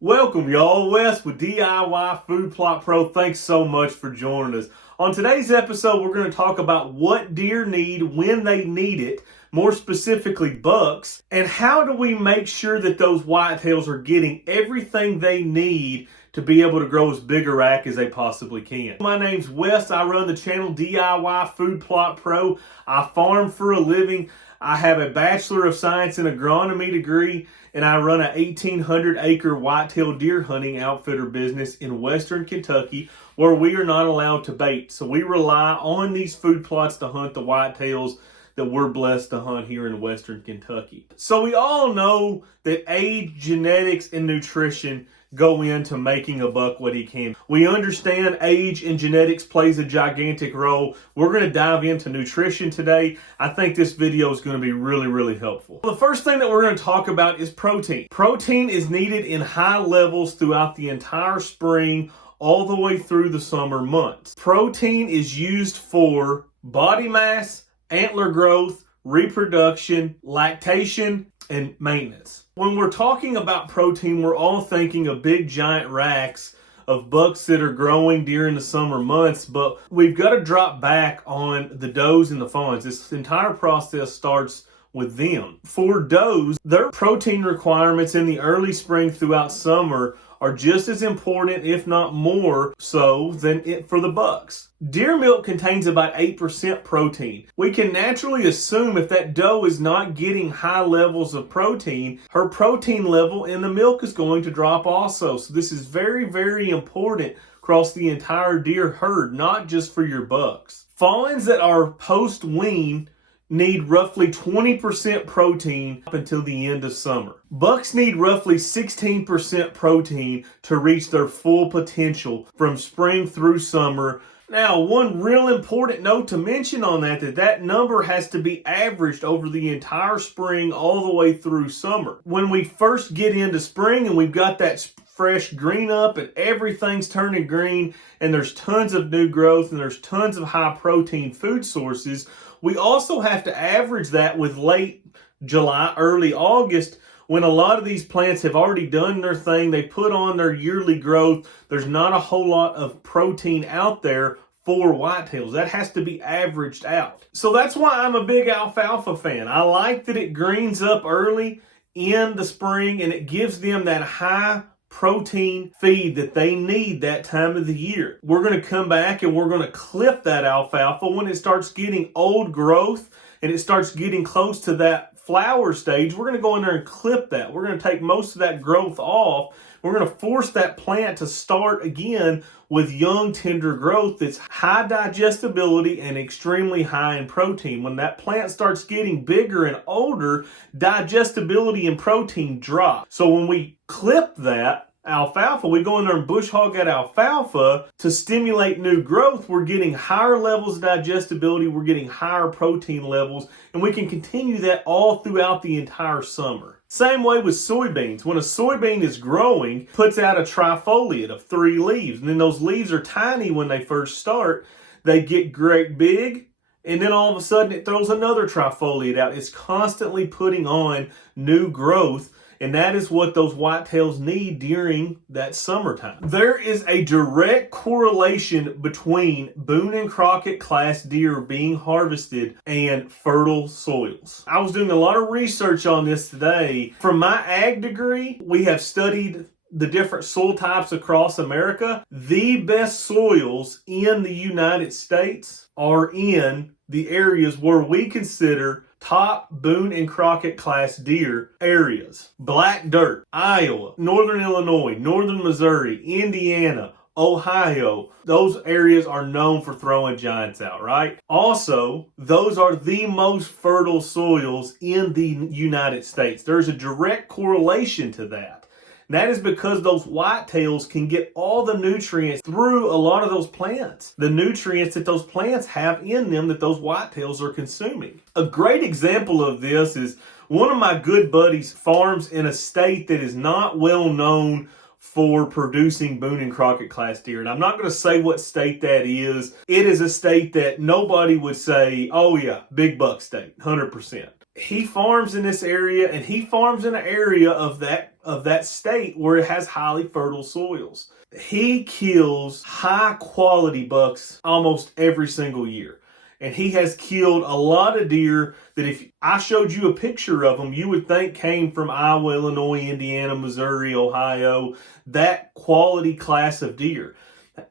Welcome y'all, Wes with DIY Food Plot Pro. Thanks so much for joining us. On today's episode, we're going to talk about what deer need when they need it, more specifically bucks, and how do we make sure that those whitetails are getting everything they need to be able to grow as big a rack as they possibly can. My name's Wes. I run the channel DIY Food Plot Pro. I farm for a living. I have a Bachelor of Science in Agronomy degree, and I run a 1,800-acre whitetail deer hunting outfitter business in western Kentucky where we are not allowed to bait. So we rely on these food plots to hunt the whitetails that we're blessed to hunt here in western Kentucky. So we all know that age, genetics, and nutrition go into making a buck what he can. We understand age and genetics plays a gigantic role. We're going to dive into nutrition today. I think this video is going to be really helpful. The first thing that we're going to talk about is protein. Protein is needed in high levels throughout the entire spring, all the way through the summer months. Protein is used for body mass, antler growth, reproduction, lactation, and maintenance. When we're talking about protein, we're all thinking of big giant racks of bucks that are growing during the summer months, but we've got to drop back on the does and the fawns. This entire process starts with them. For does, their protein requirements in the early spring throughout summer are just as important, if not more so, than it for the bucks. Deer milk contains about 8% protein. We can naturally assume if that doe is not getting high levels of protein, her protein level in the milk is going to drop also. So this is very important across the entire deer herd, not just for your bucks. Fawns that are post-wean need roughly 20% protein up until the end of summer. Bucks need roughly 16% protein to reach their full potential from spring through summer. Now, one real important note to mention on that number has to be averaged over the entire spring all the way through summer. When we first get into spring and we've got that fresh green up and everything's turning green and there's tons of new growth and there's tons of high protein food sources, we also have to average that with late July, early August, when a lot of these plants have already done their thing. They put on their yearly growth. There's not a whole lot of protein out there for whitetails. That has to be averaged out. So that's why I'm a big alfalfa fan. I like that it greens up early in the spring and it gives them that high protein feed that they need that time of the year. We're going to come back and we're going to clip that alfalfa when it starts getting old growth and it starts getting close to that flower stage. We're going to go in there and clip that. We're going to take most of that growth off. We're going to force that plant to start again with young, tender growth that's high digestibility and extremely high in protein. When that plant starts getting bigger and older, digestibility and protein drop. So when we clip that alfalfa, we go in there and bush hog that alfalfa to stimulate new growth. We're getting higher levels of digestibility, we're getting higher protein levels, and we can continue that all throughout the entire summer. Same way with soybeans. When a soybean is growing, it puts out a trifoliate of 3 leaves, and then those leaves are tiny when they first start. They get great big, and then all of a sudden it throws another trifoliate out. It's constantly putting on new growth, and that is what those whitetails need during that summertime. There is a direct correlation between Boone and Crockett class deer being harvested and fertile soils. I was doing a lot of research on this today. From my ag degree, we have studied the different soil types across America. The best soils in the United States are in the areas where we consider top Boone and Crockett class deer areas. Black dirt, Iowa, northern Illinois, northern Missouri, Indiana, Ohio. Those areas are known for throwing giants out, right? Also, those are the most fertile soils in the United States. There's a direct correlation to that. And that is because those whitetails can get all the nutrients through a lot of those plants. The nutrients that those plants have in them that those whitetails are consuming. A great example of this is one of my good buddies farms in a state that is not well known for producing Boone and Crockett class deer. And I'm not going to say what state that is. It is a state that nobody would say, oh yeah, big buck state, 100%. He farms in this area, and he farms in an area of that state where it has highly fertile soils. He kills high quality bucks almost every single year. And he has killed a lot of deer that if I showed you a picture of them, you would think came from Iowa, Illinois, Indiana, Missouri, Ohio, that quality class of deer.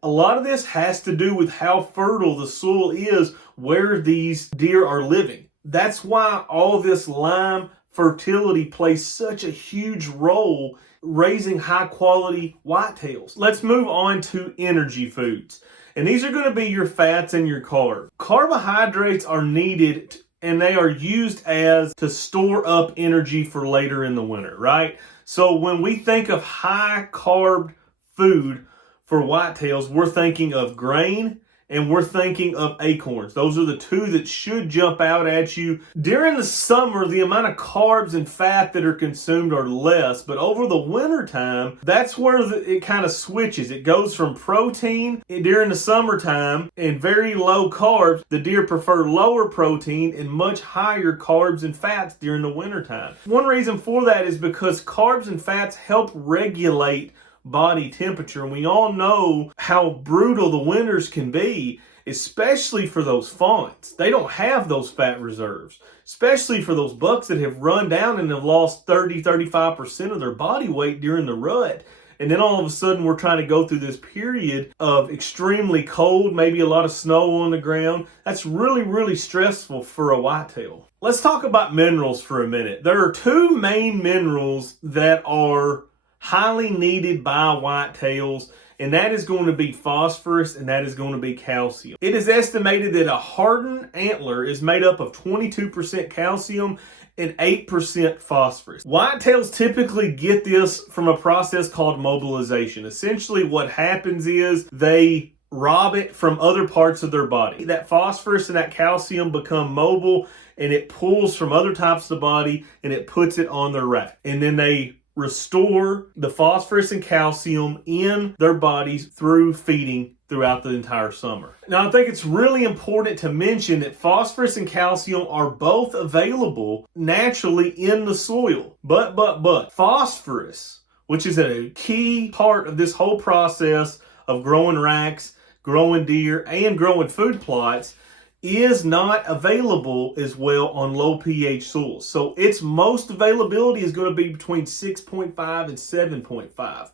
A lot of this has to do with how fertile the soil is where these deer are living. That's why all this lime fertility plays such a huge role raising high quality whitetails. Let's move on to energy foods. And these are going to be your fats and your carbs. Carbohydrates are needed and they are used as to store up energy for later in the winter, right? So when we think of high carb food for whitetails, we're thinking of grain and we're thinking of acorns. Those are the two that should jump out at you. During the summer, the amount of carbs and fat that are consumed are less, but over the winter time, that's where it kind of switches. It goes from protein during the summertime and very low carbs. The deer prefer lower protein and much higher carbs and fats during the wintertime. One reason for that is because carbs and fats help regulate body temperature. And we all know how brutal the winters can be, especially for those fawns. They don't have those fat reserves, especially for those bucks that have run down and have lost 30-35% of their body weight during the rut. And then all of a sudden we're trying to go through this period of extremely cold, maybe a lot of snow on the ground. That's really, really stressful for a whitetail. Let's talk about minerals for a minute. There are two main minerals that are highly needed by whitetails, and that is going to be phosphorus and that is going to be calcium. It is estimated that a hardened antler is made up of 22% calcium and 8% phosphorus. Whitetails typically get this from a process called mobilization. Essentially what happens is they rob it from other parts of their body. That phosphorus and that calcium become mobile and it pulls from other types of the body and it puts it on their rack. And then they restore the phosphorus and calcium in their bodies through feeding throughout the entire summer. Now, I think it's really important to mention that phosphorus and calcium are both available naturally in the soil. But phosphorus, which is a key part of this whole process of growing racks, growing deer, and growing food plots, is not available as well on low pH soils. So its most availability is going to be between 6.5 and 7.5.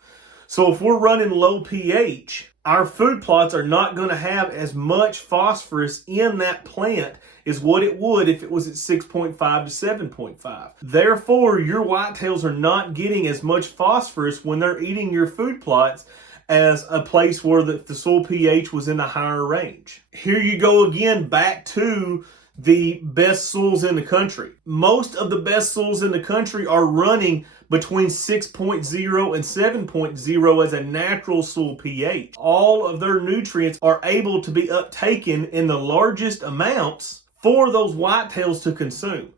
So if we're running low pH, our food plots are not going to have as much phosphorus in that plant as what it would if it was at 6.5 to 7.5. Therefore, your whitetails are not getting as much phosphorus when they're eating your food plots as a place where the soil pH was in a higher range. Here you go again, back to the best soils in the country. Most of the best soils in the country are running between 6.0 and 7.0 as a natural soil pH. All of their nutrients are able to be uptaken in the largest amounts for those whitetails to consume.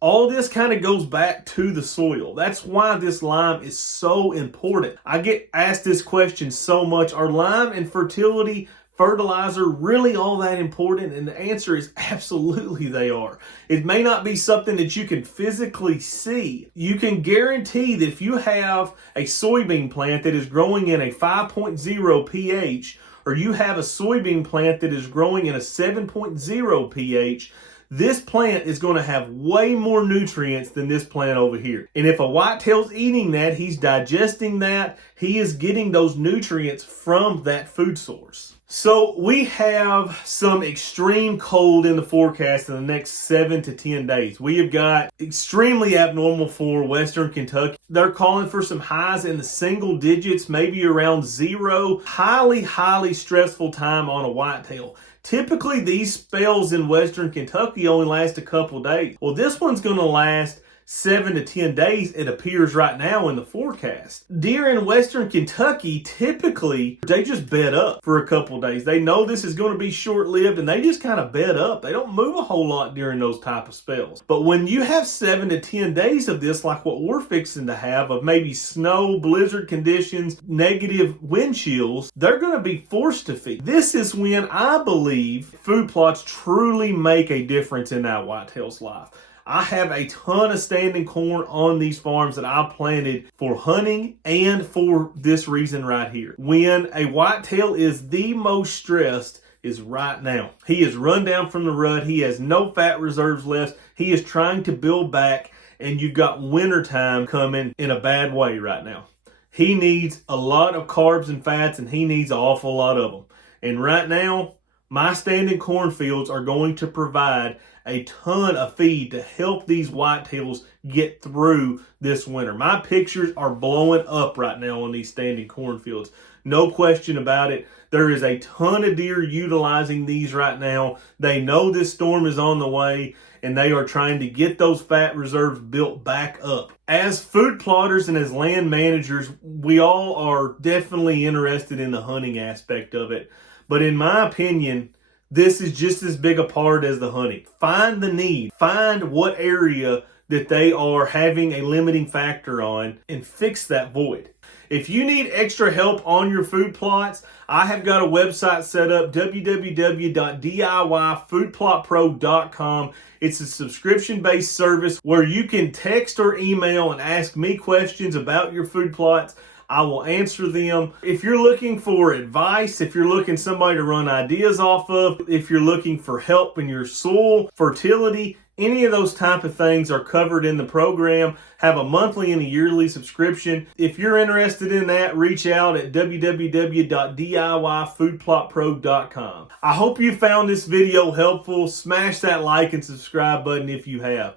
All this kind of goes back to the soil. That's why this lime is so important. I get asked this question so much. Are lime and fertility fertilizer really all that important? And the answer is absolutely they are. It may not be something that you can physically see. You can guarantee that if you have a soybean plant that is growing in a 5.0 pH, or you have a soybean plant that is growing in a 7.0 pH, this plant is going to have way more nutrients than this plant over here. And if a whitetail's eating that, he's digesting that, he is getting those nutrients from that food source. So we have some extreme cold in the forecast in the next 7 to 10 days. We have got extremely abnormal for Western Kentucky. They're calling for some highs in the single digits, maybe around 0. Highly stressful time on a whitetail. Typically, these spells in Western Kentucky only last a couple days. Well, this one's going to last 7 to 10 days, it appears right now in the forecast. Deer in Western Kentucky, typically, they just bed up for a couple days. They know this is going to be short-lived, and they just kind of bed up. They don't move a whole lot during those type of spells. But when you have 7 to 10 days of this, like what we're fixing to have, of maybe snow, blizzard conditions, negative wind chills, they're going to be forced to feed. This is when I believe food plots truly make a difference in that whitetail's life. I have a ton of standing corn on these farms that I planted for hunting and for this reason right here. When a whitetail is the most stressed is right now. He is run down from the rut. He has no fat reserves left. He is trying to build back, and you've got wintertime coming in a bad way right now. He needs a lot of carbs and fats, and he needs an awful lot of them. And right now, my standing cornfields are going to provide a ton of feed to help these whitetails get through this winter. My pictures are blowing up right now on these standing cornfields. No question about it. There is a ton of deer utilizing these right now. They know this storm is on the way, and they are trying to get those fat reserves built back up. As food plotters and as land managers, we all are definitely interested in the hunting aspect of it. But in my opinion, this is just as big a part as the hunting. Find the need. Find what area that they are having a limiting factor on and fix that void. If you need extra help on your food plots, I have got a website set up, www.diyfoodplotpro.com. It's a subscription-based service where you can text or email and ask me questions about your food plots. I will answer them. If you're looking for advice, if you're looking somebody to run ideas off of, if you're looking for help in your soil, fertility, any of those type of things are covered in the program. Have a monthly and a yearly subscription. If you're interested in that, reach out at www.diyfoodplotpro.com. I hope you found this video helpful. Smash that like and subscribe button if you have.